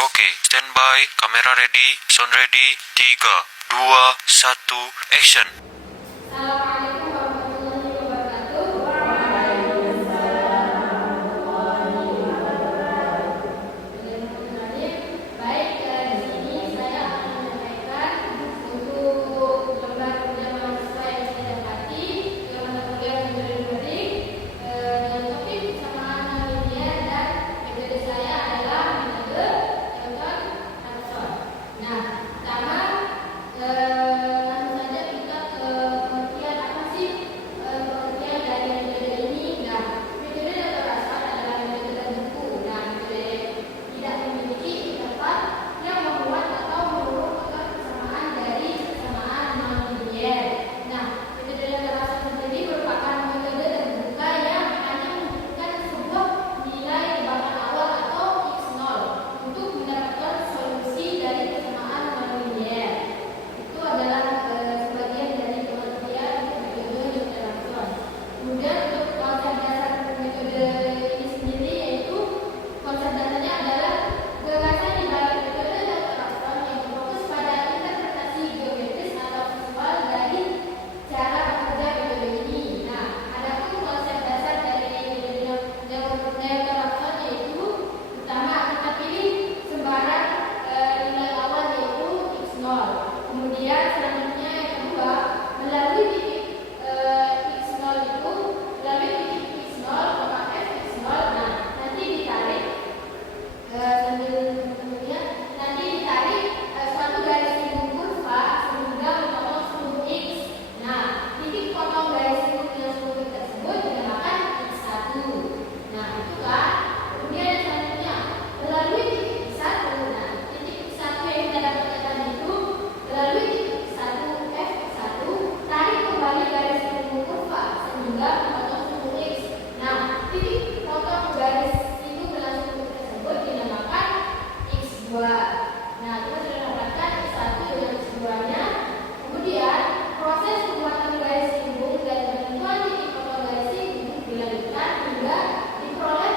Oke, standby, kamera ready, sound ready, 3, 2, 1, action. Assalamualaikum warahmatullahi wabarakatuh. Baik, di sini saya akan menyampaikan untuk lembar kerja mahasiswa yang saya dapati dalam mata kuliah metode dengan topik kesamaan media dan metode saya adalah metode Newton-Raphson. Nah, pertama langsung saja kita ke pengertian apa sih pengertian dari metode ini. Nah, metode Newton-Raphson adalah metode tertentu. Nah, metode tidak memiliki interval yang membuat atau menurunkan kesamaan dari kesamaan non-linear. Nah, metode Newton-Raphson sendiri merupakan metode terbuka yang hanya membutuhkan sebuah nilai tebakan awal atau x0 untuk mendapatkan solusi dari kesamaan non-linear. Itu adalah sebagian dari pengertian metode Newton-Raphson. Kemudian untuk konsep dasar metode ini sendiri yaitu konsep dasarnya adalah gagasan di balik metode Newton-Raphson yang berfokus pada interpretasi geometris atau visual dari cara bekerja metode ini. Nah, adapun konsep dasar dari metode Newton-Raphson yaitu pertama kita pilih sembarang nilai awal yaitu x0. Kemudian selanjutnya yang kedua melalui titik x0 itu melalui titik x0 f x0. Nah, nanti ditarik sambil kemudian nanti ditarik suatu garis lingkup kurva sehingga memotong seluruh x. Nah, titik potong garis lingkup yang seluruh tersebut dinamakan x1. Nah, itu kan. Kemudian yang selanjutnya melalui titik x1. Nah, titik x1 yang kita dapatkan tadi itu melalui titik x1 f1 tarik kembali garis lingkup kurva sehingga memotong seluruh x. Nah, titik potong garis lingkup berlangsung tersebut dinamakan x2. Nah, kita sudah dapatkan x1 dengan x2-nya. Kemudian proses pembuatan garis lingkup dan penentuan titik potong garis lingkup dilanjutkan hingga diperoleh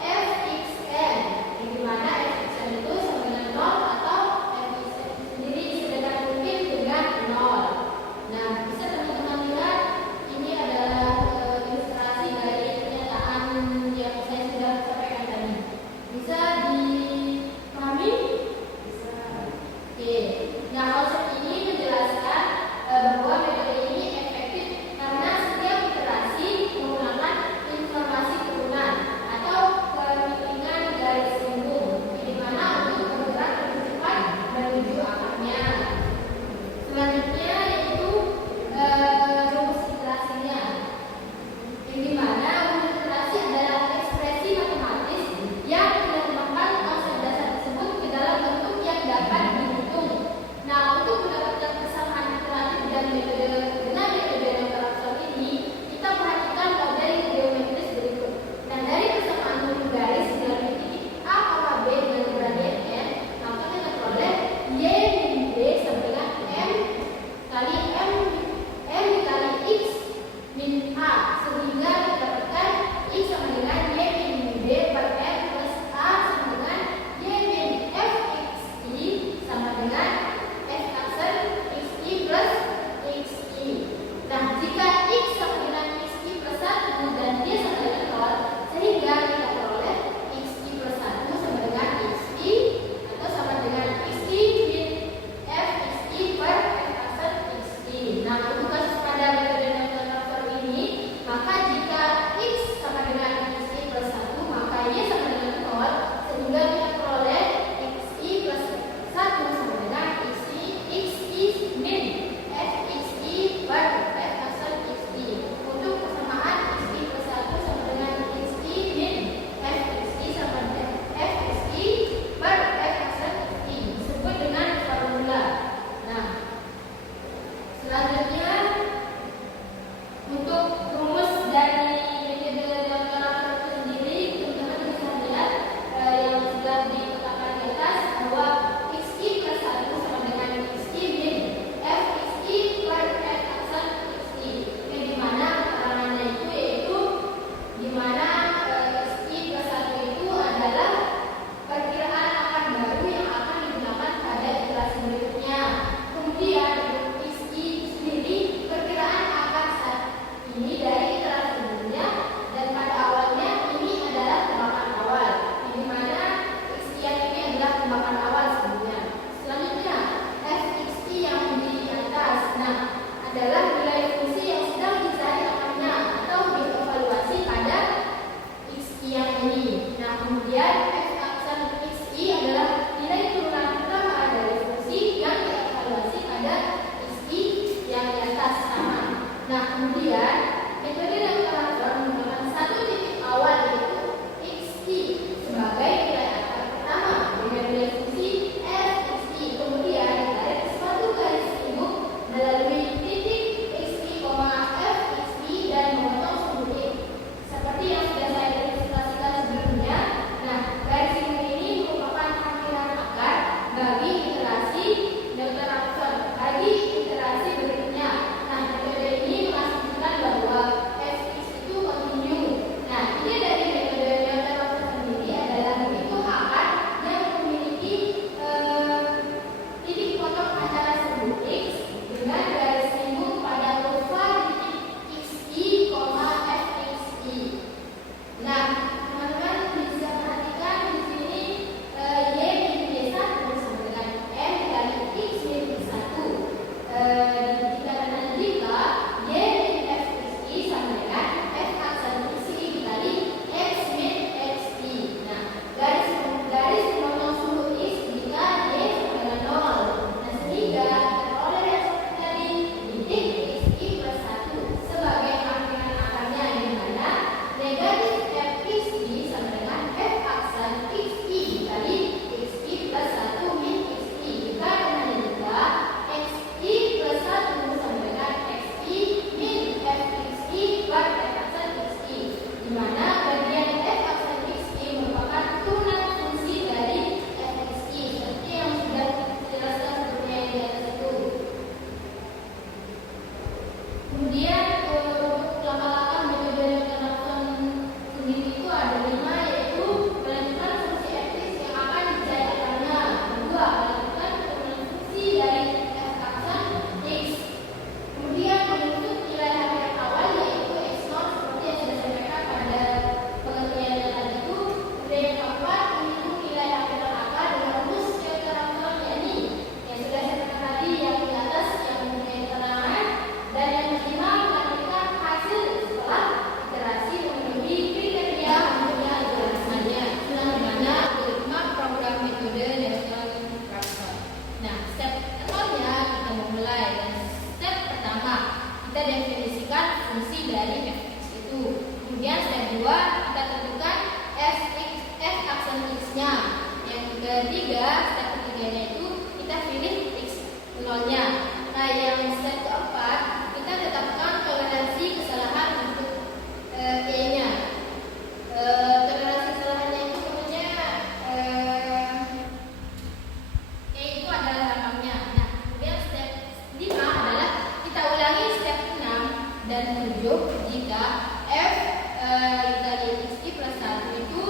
fxn, yang dimana fxn itu sama dengan 0 atau fxn sendiri sedekat mungkin dengan 0. Nah, bisa teman-teman lihat ini adalah ilustrasi dari pernyataan yang saya sudah sampaikan tadi. Bisa dipahami? tembakan awal sebelumnya. Selanjutnya, f(x)i yang di atas. Nah, adalah nilai fungsi yang sedang dicari akarnya atau dievaluasi pada x(i) yang ini. Nah, kemudian f aksen x(i) adalah nilai turunan pertama dari fungsi yang dievaluasi pada x(i) yang di atas sama. Nah, kemudian metode yang transfer menggunakan satu titik awal yaitu x(i) sebagai nilai akar pertama dengan nilai fungsi f(x)i. Kemudian ditarik suatu garis lingkup melalui titik x(i, f(x)i) dan memotong sumbu x. Seperti yang sudah saya ilustrasikan sebelumnya. Nah, garis lingkup ini merupakan akhiran akar bagi iterasi bagi iterasi berikutnya. Nah, metode ini mengasumsikan bahwa f(x) itu kontinu. Nah, ini dari metode Newton-Raphson sendiri adalah menghitung akar yang memiliki titik potong antara sumbu x dengan garis lingkup pada kurva titik x(i, f(x)i. Nah, teman-teman bisa perhatikan di sini y min y1 sama dengan m dikali x min y1. Jika dan jika y min f(x)i sama dengan f aksen x(i) dikali x min x(i). Nah, garis memotong sumbu x jika y sama dengan 0. Nah, sehingga teroleh yang seperti tadi titik x(i plus 1 sebagai akhiran akarnya, di mana negatif f(x)i sama dengan f aksen x(i) dikali x(i plus 1 min x(i). Jika dan jika x(i plus 1 sama dengan x(i min f(x)i per f aksen x(i), di mana bagian f aksen x(i) merupakan turunan fungsi dari f(x)i seperti yang sudah dijelaskan sebelumnya di atas itu. Kemudian untuk langkah-langkah metode Newton-Raphson sendiri itu ada 5, yaitu menentukan fungsi f(x) yang akan dicari akarnya. Kedua, menentukan turunan fungsi dari f aksen x. Kemudian menuntut nilai akar awal yaitu x0 seperti yang sudah saya sampaikan pada pengertian yang tadi itu. Kemudian yang keempat, menghitung nilai akhiran akar dengan rumus Newton-Raphson, yakni yang sudah saya sampaikan tadi yang di atas yang mempunyai keterangan. Dan yang kelima, menentukan hasil setelah iterasi memenuhi kriteria hasilnya jelasannya. Itulah dimana algoritma program metode Newton-Raphson. Nah, step pertamanya kita memulai. Dan step pertama kita definisikan fungsi dari f(x) itu. Kemudian step 2 kita tentukan f aksen x-nya. Yang ketiga, step ketiganya itu kita pilih x0-nya. Nah, yang step keempat kita tetapkan toleransi kesalahan untuk e-nya. Toleransi kesalahannya itu pokoknya e itu adalah lambangnya. Nah, kemudian step 5 adalah kita ulangi step 6 dan 7 jika f dikali x(i plus 1 itu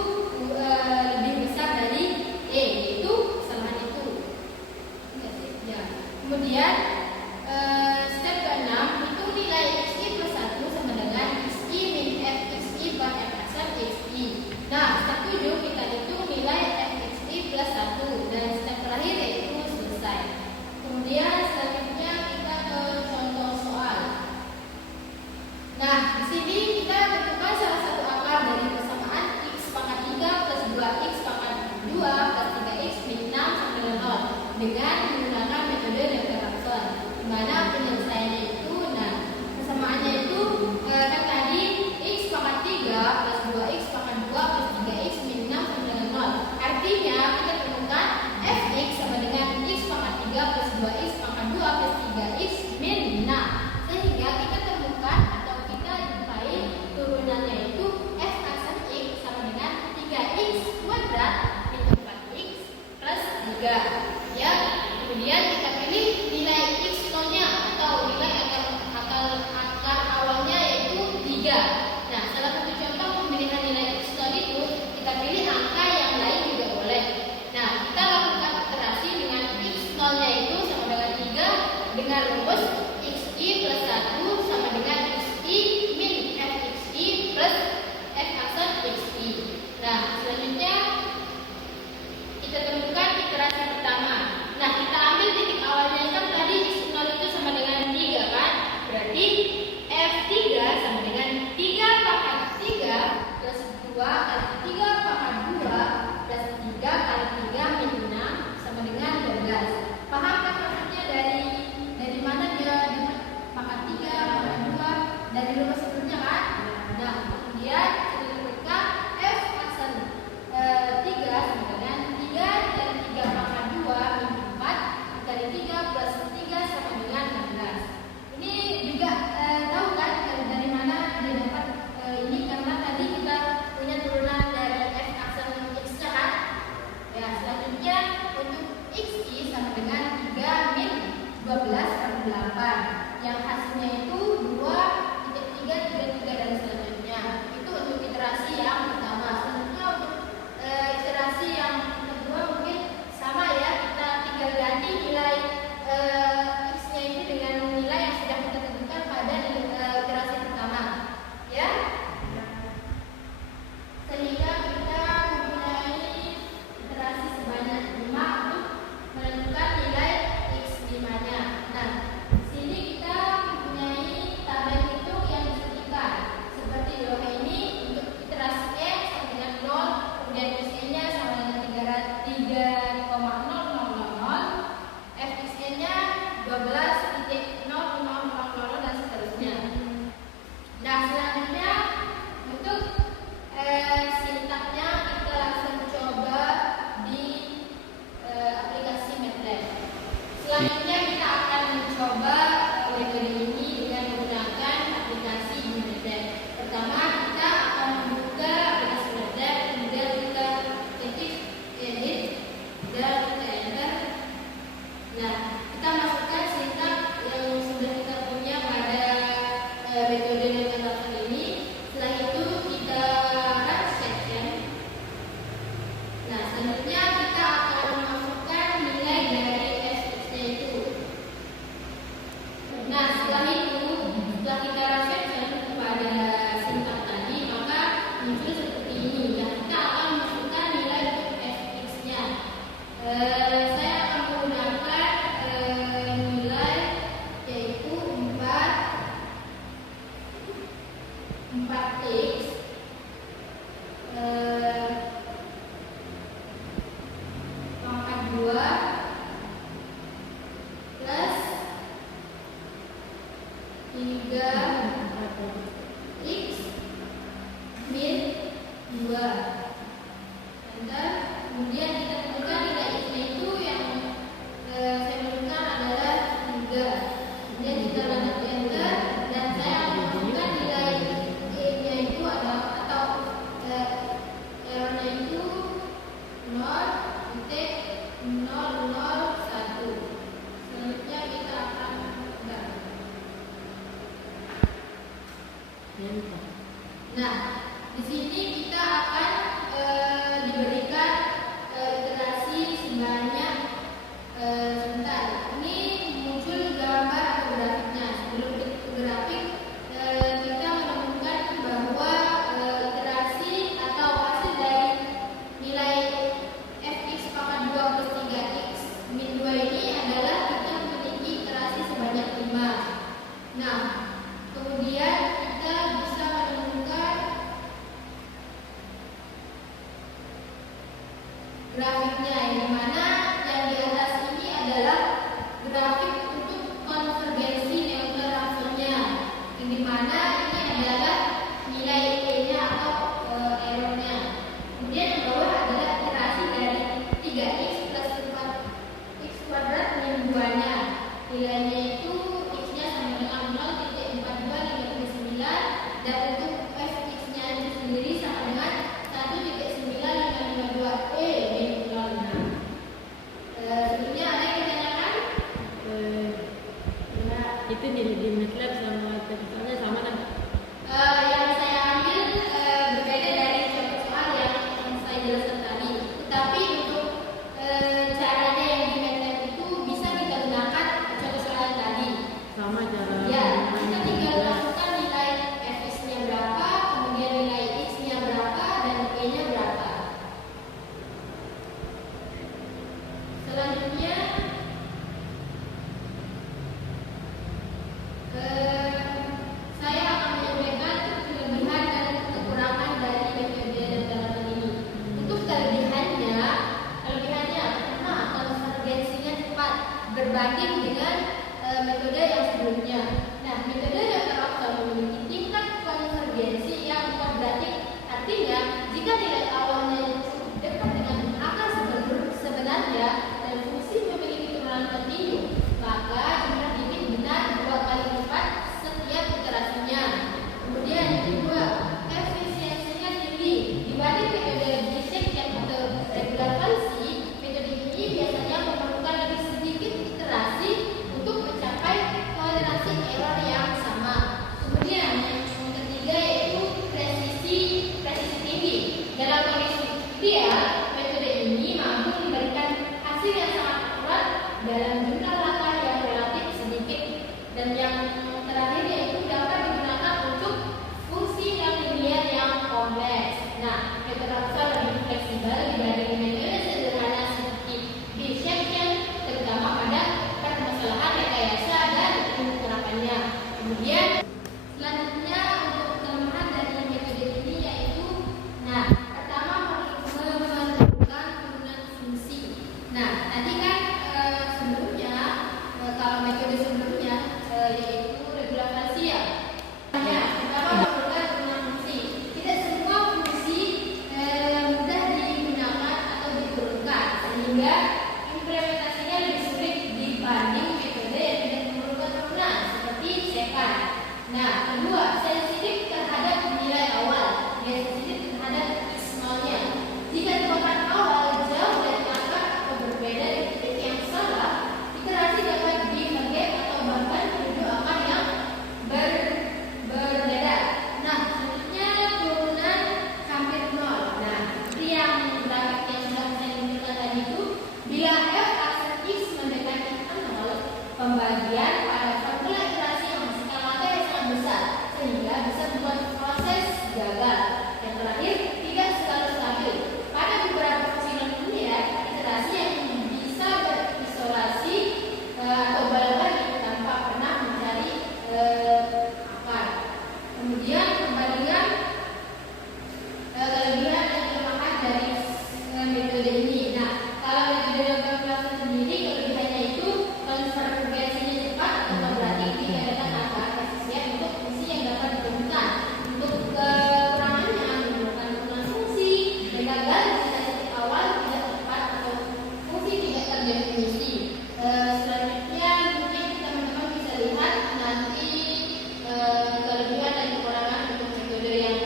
lebih besar dari e, yaitu kesalahan itu. Ya. Kemudian step ke-6 itu nilai x(i plus 1 sama dengan x(i min f(x)i per f aksen x(i). Nah, step 7 kita hitung nilai f(x)i plus 1 dan step terakhir yaitu selesai. Kemudian selanjutnya kita ke contoh soal. Nah, di sini kita tentukan salah satu akar dari persamaan x pangkat 3 plus 2x pangkat 2 plus 3x min 6 sama dengan 0 dengan menggunakan metode Newton-Raphson, di mana penyelesaiannya itu, nah, persamaannya itu kan tadi x pangkat 3 plus 2x pangkat 2 plus 3x min 6 sama dengan 0. Artinya kita temukan f(x) sama dengan x pangkat 3 plus 2x pangkat 2 plus 3x min 6. Sehingga kita temukan atau kita jumpai turunannya itu f aksen x sama dengan 3x kuadrat min 4x plus 3. Ya, kemudian kita pilih nilai x0-nya atau nilai akar awalnya yaitu 3. Nah, salah satu contoh pemilihan nilai x0 itu kita pilih angka yang lain juga boleh. Nah, kita lakukan iterasi dengan x0-nya itu sama dengan 3 dengan rumus x(i plus 1 sama dengan x(i min f(x)i plus f aksen x(i). Nah, selanjutnya kita temukan hasilnya itu 2,333 dan selanjutnya. Itu untuk iterasi yang pertama. Selanjutnya untuk iterasi yang kedua mungkin sama ya, kita tinggal ganti nilai x-nya itu dengan nilai yang sudah kita tentukan pada iterasi pertama, ya. Sehingga kita mempunyai iterasi sebanyak 5 untuk menentukan nilai x5-nya. Nah, di sini kita mempunyai tabel hitung yang disebutkan seperti di bawah ini. Untuk iterasi x sama dengan 0, kemudian x-nya sama dengan 3,0000, fx-nya 12,0000 dan seterusnya. Nah, selanjutnya untuk sintaknya kita langsung coba di aplikasi MATLAB. Selanjutnya kita akan mencoba metode ini dengan menggunakan aplikasi di MATLAB. Pertama kita akan membuka aplikasi MATLAB, kemudian kita ketik edit dan kita enter. Nah, kita masukkan sintak yang sudah kita punya pada metode MATLAB ini. Setelah itu kita run section. Nah, selanjutnya kita akan memasukkan nilai dari fx-nya itu. Nah, setelah kita run section pada sintak tadi, maka muncul seperti ini. Nah, kita akan memasukkan nilai untuk fx-nya. Saya akan menggunakan nilai yaitu 4x pangkat 2 plus 3x min 2. Dan kemudian kita tentukan nilai x-nya itu yang saya tentukan adalah 3. Kemudian kita lanjut enter dan saya akan memasukkan nilai e-nya itu atau errornya itu 0,001. Selanjutnya kita akan nah, di sini kita akan diberikan iterasi sebanyak sebentar. Ini muncul gambar atau grafiknya. Sebelum ke grafik, kita menemukan bahwa iterasi atau hasil dari nilai fx pangkat 2 plus 3x min 2 ini adalah kita memiliki iterasi sebanyak 5. Nah, kemudian kita bisa menemukan grafiknya, yang dimana yang di atas ini adalah grafik untuk konvergensi neural transformnya, yang dimana ini adalah nilai e-nya atau errornya. Kemudian yang bawah adalah iterasi dari 3x plus 4x kuadrat min 2-nya. Nilainya itu x-nya sama dengan 0,4259 dan untuk fx-nya itu sendiri sama dengan 1,9552 min 06. Sebelumnya ada yang ditanyakan? Itu di MATLAB sama misalnya sama kan? Yang saya ambil berbeda dari contoh soal yang saya jelaskan tadi. Tetapi untuk caranya yang di MATLAB itu bisa kita gunakan contoh soal tadi. Sama cara. Ya, kita tinggal masukkan nilai fx-nya berapa, kemudian nilai x-nya berapa, dan y-nya berapa. Selanjutnya saya akan menyampaikan kelebihan dan kekurangan dari metode data ini. Untuk kelebihannya pertama, konvergensinya cepat berbanding dengan metode yang sebelumnya. Nah, metode data option memiliki tingkat konvergensi yang kuadratik, artinya jika nilai awalnya cukup dekat dengan angka sebenarnya dan fungsi memiliki turunan kontinu, maka jumlah digit benar 2 kali lipat setiap iterasinya. Kemudian yang kedua, efisiensinya tinggi dibanding metode dissection atau regular value. Metode ini biasanya memerlukan lebih sedikit iterasi untuk mencapai toleransi error yang implementasinya lebih sulit dibanding metode yang tidak memerlukan penggunaan seperti SECAN. Nah, kedua, sensitif terhadap nilai awal, dia sensitif terhadap ismalnya. Jika tebakan awal jauh dari akar atau berbeda di titik yang salah, iterasi dapat dipakai atau bahkan menuju akar yang berbeda. Nah, selanjutnya turunan hampir nol. Nah, seperti yang grafik yang sudah saya tunjukkan tadi itu, bila f aksen x mendekati 0, pembagian pada formula iterasi yang menghasilkan mata yang sangat besar sehingga bisa membuat proses gagal. Yang terakhir, tidak selalu stabil. Pada beberapa fungsi non-linear, iterasi yang bisa berisolasi atau balik-balik tanpa pernah mencari akar. Kemudian perbandingan kelebihan dan kelemahan dari metode ini. Nah, kalau metode kalkulasi sendiri kelebihannya itu konvergensinya cepat atau berarti dikatakan akar efisien untuk fungsi yang dapat ditemukan. Untuk kekurangannya memerlukan penggunaan fungsi dan gagal jika titik awal tidak tepat atau fungsi tidak terdefinisi. Selanjutnya mungkin teman-teman bisa lihat nanti kelebihan dan kekurangan untuk metode yang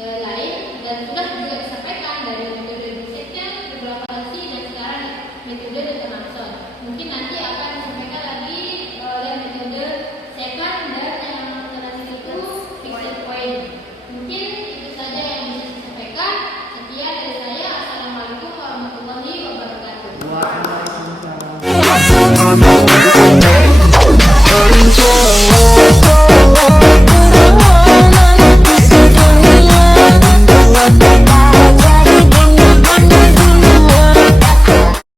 lain dan sudah juga disampaikan dari metode Dixit-nya, beberapa versi dan sekarang metode Thomson. Mungkin nanti akan disampaikan lagi oleh metode SECAN dan yang terakhir itu fixed point. Mungkin itu saja yang bisa saya sampaikan. Sekian dari saya. Assalamualaikum warahmatullahi wabarakatuh. Waalaikumsalam.